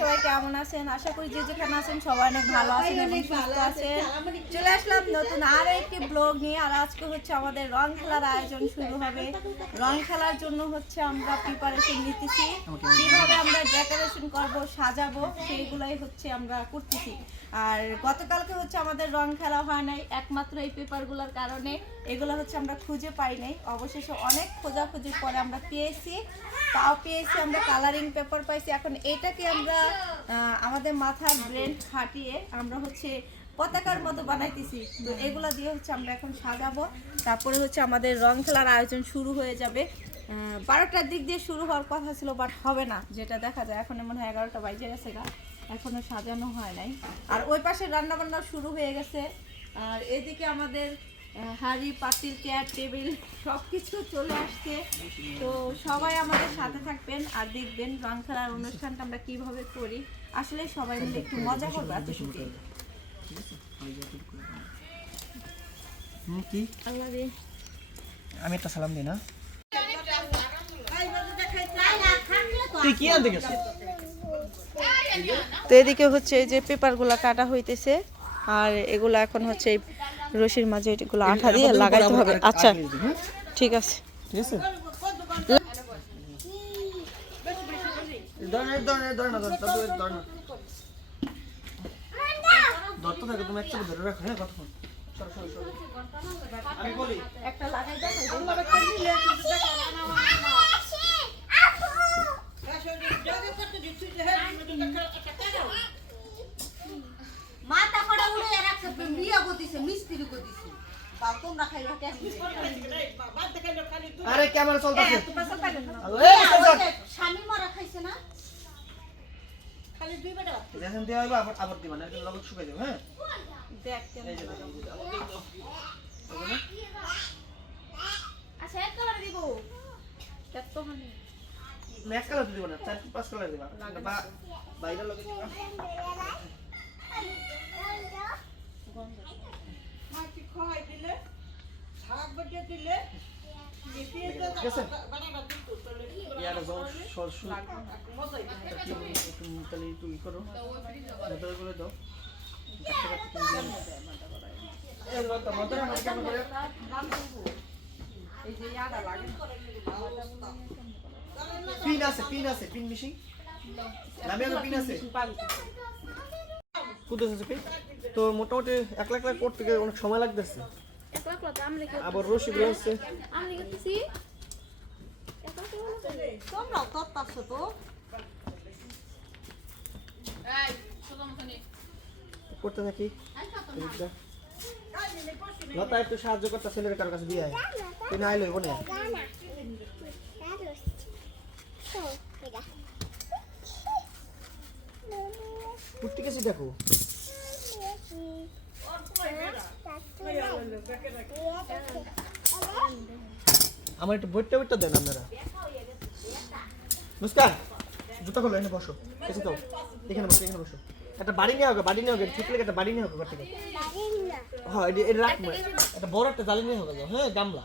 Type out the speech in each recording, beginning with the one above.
সবাই কেমন আছেন? আশা করি যে যেখানে আছেন সবাই অনেক ভালো আছেন এবং সুস্থ আছেন। চলে আসলাম নতুন আরও একটি ব্লগ নিয়ে আর আজকে হচ্ছে আমাদের রং খেলার আয়োজন শুরু হবে। রং খেলার জন্য হচ্ছে আমরা প্রিপারেশন নিতেছি। কীভাবে আমরা ডেকোরেশন করব সাজাবো সেইগুলাই হচ্ছে আমরা করতেছি। আর গতকালকে হচ্ছে আমাদের রং খেলা হয় নাই, একমাত্র এই পেপারগুলোর কারণে। এগুলো হচ্ছে আমরা খুঁজে পাই নাই। অবশেষে অনেক খোঁজাখুঁজির পরে আমরা পেয়েছি। তাও পেয়েছি, আমরা কালারিং পেপার পাইছি। এখন এটাকে আমরা আমাদের মাথার ব্রেন খাটিয়ে আমরা হচ্ছে পতাকার মতো বানাইতেছি। তো এগুলা দিয়ে হচ্ছে আমরা এখন সাজাবো। তারপরে হচ্ছে আমাদের রং খেলার আয়োজন শুরু হয়ে যাবে। বারোটার দিক দিয়ে শুরু হওয়ার কথা ছিল বাট হবে না, যেটা দেখা যায়। এখন মনে হয় এগারোটা বাজে গেছে গা। এখনও সাজানো হয় নাই। আর ওই পাশে রান্না বান্না শুরু হয়ে গেছে। আর এদিকে আমাদের হাঁড়ি পাতিল চেয়ার টেবিল সব কিছু চলে আসছে। তো সবাই আমাদের সাথে থাকবেন আর দেখবেন রং খেলার অনুষ্ঠানটা আমরা কীভাবে করি। আসলে সবাই মিলে একটু মজা করব এত কি? রে। আমি একটা সালাম দিই না। তুই কি আনতে গেছিস? তো এদিকে হচ্ছে এই যে পেপারগুলো কাটা হইতেছে আর এগুলো এখন হচ্ছে রশির মাঝে এগুলো আঠা দিয়ে লাগাইতে হবে আচ্ছা ঠিক আছে ঠিক আছে হ্যাঁ, একটা মাথা করে উড়ে রাখছে বিয়া করতেছে মিস্ত্রি করতেছে। আরে ক্যামেরা চলতেছে। স্বামী মারা খাইছে না? যেখান দিয়ে আইবা, আবার আবার দিবা না লগত শুকাই হ্যাঁ? দেখ আচ্ছা কালার দিব। কত মানে এক কালার দিব না চার পাঁচ কালার দিবা? বা বাইরে লগে দিবা। মাটি খাওয়াই দিলে শাক বাটিয়ে দিলে। এই যে ইয়াটা লাগে পিন আছে পিন আছে পিন মিশিং নামে পিন আছে? কুদে আছে পিন তো মোটামুটি এক লাখ লাখ করতে গেলে অনেক সময় লাগতেছে। আবার রশি আমি তোমরাও তো। করতে থাকি। লতা একটু সাহায্য করতে ছেলের কারও কাছে দিয়ে আয়। তুই না আইলো বোনে গেছি দেখো। আমার একটু বইটা বইটা দেন আপনারা। মুস্কান জুতা খোলো এখানে বসো। এসে তো এখানে বসো এখানে বসো। একটা বাড়ি নিয়ে হবে বাড়ি নিয়ে হবে ঠিক লাগে একটা বাড়ি নিয়ে হবে ঘর থেকে হ্যাঁ এটা এটা রাখব। একটা বড় একটা জালি নিয়ে হবে হ্যাঁ গামলা।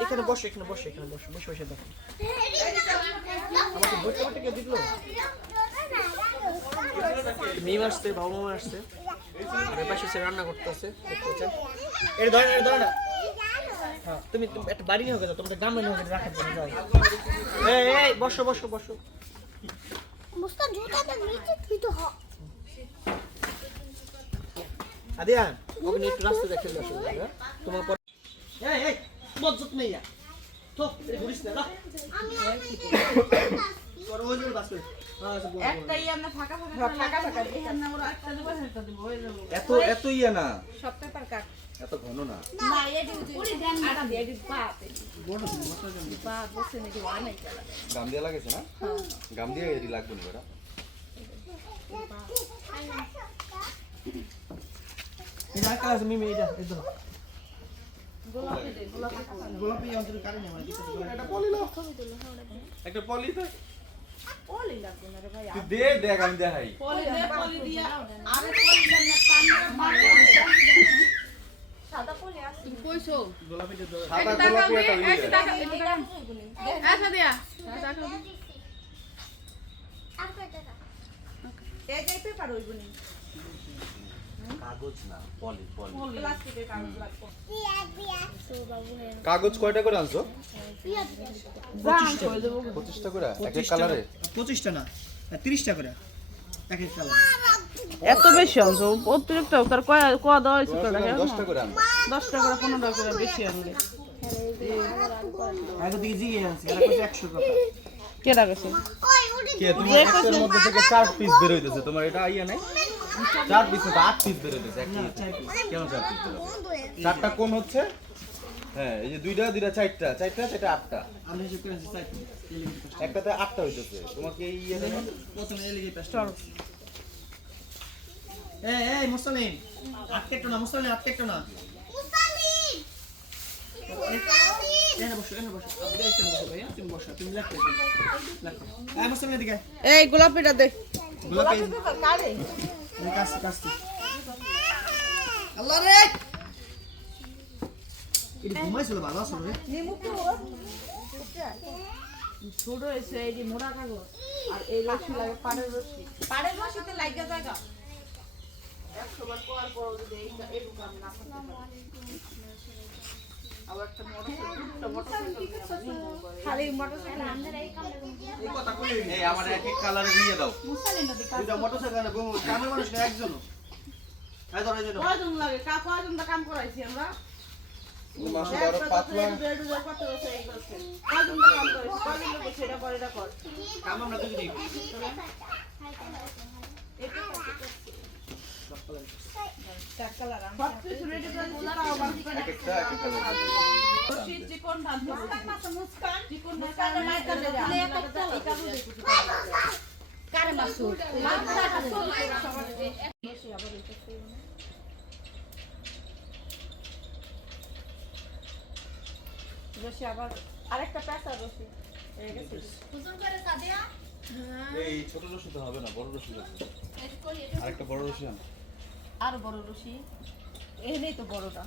এখানে এখানে বসো বসো, বসে বসে মিম আসছে, বাবা মামা আসছে। পাশে রান্না করতেছে না ধরে হ্যাঁ তুমি একটা বাড়ি নিয়ে হোক তোমাদের গ্রামে নিয়ে হোক রাখার জন্য এই, বসো বসো বসো। মুস্তান জুতাটা নিচে থুইতে হ। আদিয়ান নিয়ে একটু রাস্তা দেখে আসো হ্যাঁ? তোমার পর এই এই নেই আর। তো ঘুরিস না না তোর ওই জন্য বাস হ্যাঁ আচ্ছা। একটাই আমরা ফাঁকা ফাঁকা ফাঁকা ফাঁকা হয়ে যাব। এত এত ইয়া না। সব পেপার কাট। এত ঘন না। গাম দিয়ে লাগেছে না? গাম দিয়ে এটি লাগবে না এটা একটা আছে মিমি এটা এই গোলাপি দে গোলাপি গোলাপি অন্তরে কারে নেওয়া দিতে পলি লো একটা পলি দে। পলি লাগবে না রে ভাই দে দেখ আমি দেখাই। পলি দে পলি দিয়া আরে পলি দেন না টান মারবে কাগজ না পলি পলি। প্লাস্টিকের কাগজ লাগবে। কাগজ কয়টা করে আনছো? পঁচিশটা। করে? এক এক কালারে পঁচিশটা না তিরিশটা করে। এক এক কালার। এত বেশি আনছো? অতিরিক্ত তার কয়া কোয়া দেওয়া হয়েছে তো টাকা দশটা করে টাকা করে পনেরো টাকা করে বেশি আনলে। আগে দিকে জিগে আনছি একশো টাকা। কে রাখেছে কে তোমার একটার মধ্যে থেকে চার পিস বের হইতেছে। তোমার এটা আইয়া নাই? চার পিস না আট পিস বের হইতেছে এক কেন চার পিস বের হইতেছে? চারটা কোন হচ্ছে? হ্যাঁ এই যে দুইটা দুইটা চারটা। চারটা চারটা আটটা। আমি হিসেব করে আনছি? চার পিস এলিগেট পাঁচটা একটাতে আটটা হইতেছে। তোমাকে এই ইয়ে প্রথমে এলিগেট পাঁচটা এই এই মুসলিম। আটকেটো না মুসলিম আটকেটো না মুসলিম! এদিকে। এই গোলাপিটা দে। আল্লাহ রে! এটা ঘুমাইছিল ভালো আসলো রে? ছোট হয়েছে এই যে মোটা কাগজ। আর এই রশ্মি লাগে পাড়ের রশ্মি পাড়ের বসিতে লাগা জায়গা। একশো বার কোয়ার যদি এই এই দোকান না করতে পারে। আবার একটা মোটর মোটর খালি মোটরসাইকেল এই কথা কই এই আমার এক এক কালারে দিয়ে দাও। মুসালিন নদী এটা মোটরসাইকেল গো কামের মানুষ না একজন এই ধরো এই কয়জন লাগে? কা কয়জন কাম করাইছি আমরা? মাসে বড় পাতলা কয়জন কাম করাইছি? কয়জন লোক সেটা করে এটা কর। কাম আমরা কিছু আরেকটা পেঁচা রশি এই ছোট রসি তো হবে না, বড় রসি আরেকটা বড় রসি আন আর বড় রশি। এখানেই তো বড়টা।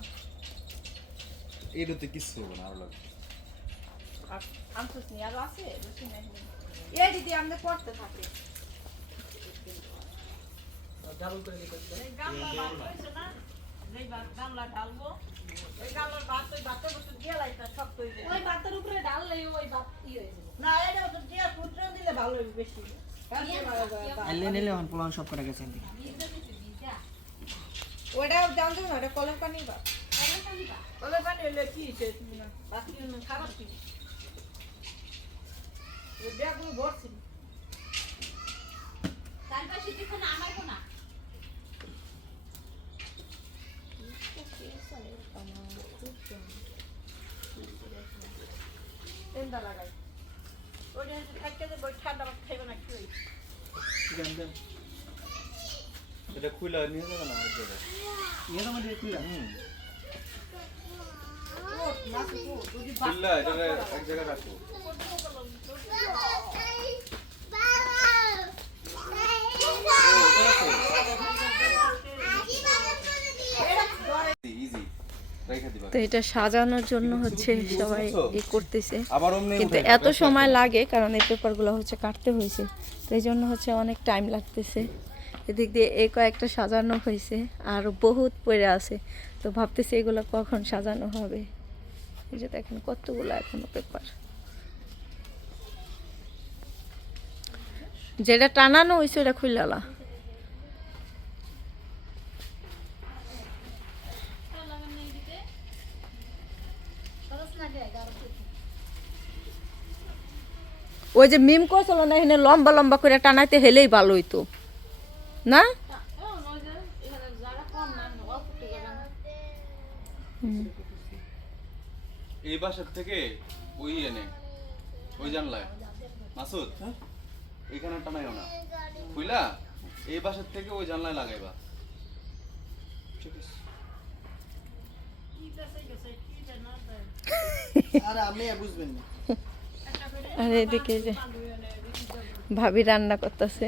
এইটাতে কিচ্ছু হবে না আরও লাগবে। আর আনছিস নি আরও আছে? রশি নাই এই দিদি আমাদের পড়তে থাকে। ডাবল করে এই গামলা ভাত হয়েছে না? যেই ভাত গামলা ঢালবো। ওই গামলার ভাত ওই ভাতের উপর দিয়ে লাইটা শক্ত হয়ে ওই ভাতের উপরে ডাললে ওই ভাত ই হয়ে যাবে। না এটা তো দিয়ে সূত্র দিলে ভালো হবে বেশি। আইলে নিলে এখন পোলাও সব করে গেছে এদিকে। ওটা জানতো না ওটা কলের পানি বা। কলের পানি হলে কি সে না? বাকি না খারাপ কি? ওই ব্যাগগুলো ভরছি। তার পাশে কিছু না আমার কোনা তেন্দা লাগাই। বই ঠান্ডা খাইবে না কি এটা খুলে নিয়ে যাবে না এক জায়গায় ইয়ে তো মধ্যে খুলে খুললে এটা এক জায়গায় রাখো। ইজি রেখে দিবা। তো এটা সাজানোর জন্য হচ্ছে সবাই ই করতেছে। কিন্তু এত সময় লাগে কারণ এই পেপারগুলো হচ্ছে কাটতে হয়েছে। তো এই জন্য হচ্ছে অনেক টাইম লাগতেছে। এদিক দিয়ে এই কয়েকটা সাজানো হয়েছে আর বহুত পড়ে আছে। তো ভাবতেছি এগুলো কখন সাজানো হবে। এই যে দেখেন কতগুলো এখনও পেপার যেটা টানানো হয়েছে, ওটা খুললা ওই যে মিম করছিল না, এখানে লম্বা লম্বা করে টানাইতে হেলেই ভালো হইতো। না? এই বাসার থেকে ওই এনে ওই জানলায়। মাসুদ এখানে টানাইও না। বুঝলা এই বাসার থেকে ওই জানলায় লাগাইবা। ঠিক আছে আর আপনি বুঝবেন না। আর এদিকে যে ভাবি রান্না করতেছে।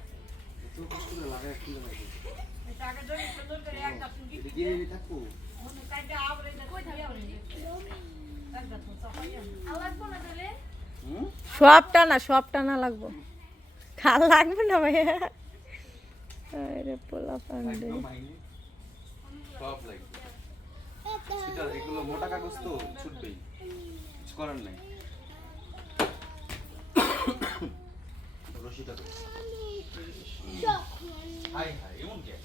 সব টানা সব টানা লাগবো। খাল লাগবে না ভাইয়া? আরে পোলা পান্ডে মোটা কাগজ তো ছুটবেই কিছু করার নাই রশিটা তো হাই হাই এমন কে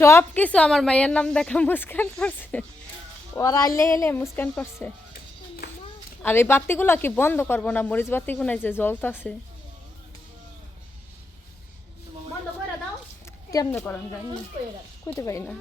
সব কিছু আমার মায়ের নাম দেখা মুস্কান করছে। ওরা আইলে এলে মুস্কান করছে। আর এই বাতিগুলো কি বন্ধ করব না? মরিচ বাতিগুলো যে জ্বলতাছে। কেমনে করেন জানি কইতে পারি না।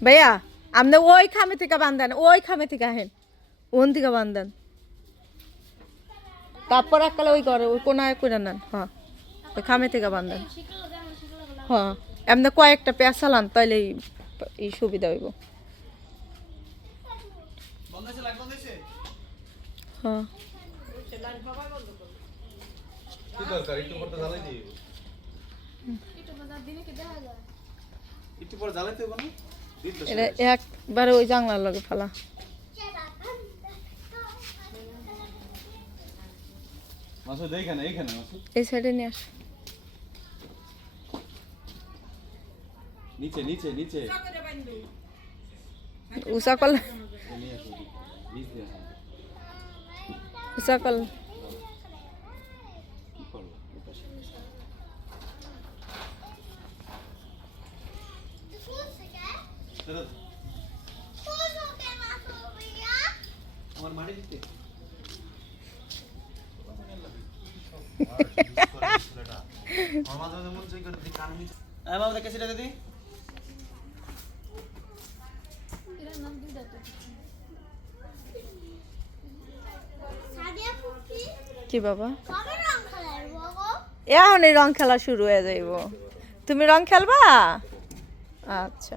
ভাইয়া আপনি ওই খামে থেকে বান্ধান, ওই খামে থেকে আহেন। ওন থেকে বান্ধান। তারপর এককালে ওই করে ওই কোনায় করে নেন হ্যাঁ। ওই খামে থেকে বান্ধান। হ্যাঁ এমনি কয়েকটা পেঁচালান তাইলে এই- এই সুবিধা হইব বন্ধ হয়েছে লাইট বন্ধ হয়েছে হ্যাঁ। কি দরকার একটু পরে জ্বালাই দিই একটু পরে জ্বালাইতে হবে না এটা একবারে ওই জানলার লগে ফেলা। এই সাইডে নিয়ে আস। নিচে নিচে নিচে। উষা কল। নিচ দিয়ে আসো। উষা কল কি করব? এই পাশে। দাদা, আমার মাঝে মন দিই কানে দিদি কি বাবা? এখন এই রং খেলা শুরু হয়ে যাইব। তুমি রং খেলবা? আচ্ছা।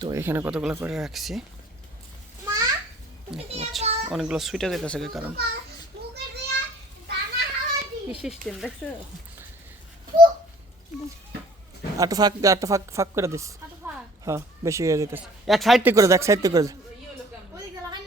তো এখানে কতগুলো করে রাখছি? অনেকগুলো সুইটা যেতেছে কারণ? কি আটু ফাঁক আটু ফাঁক ফাঁক করে দিস। হ্যাঁ বেশি হয়ে যেতেছে এক সাইড থেকে করে দে এক সাইড থেকে করে দে ওইদিকে লাগাই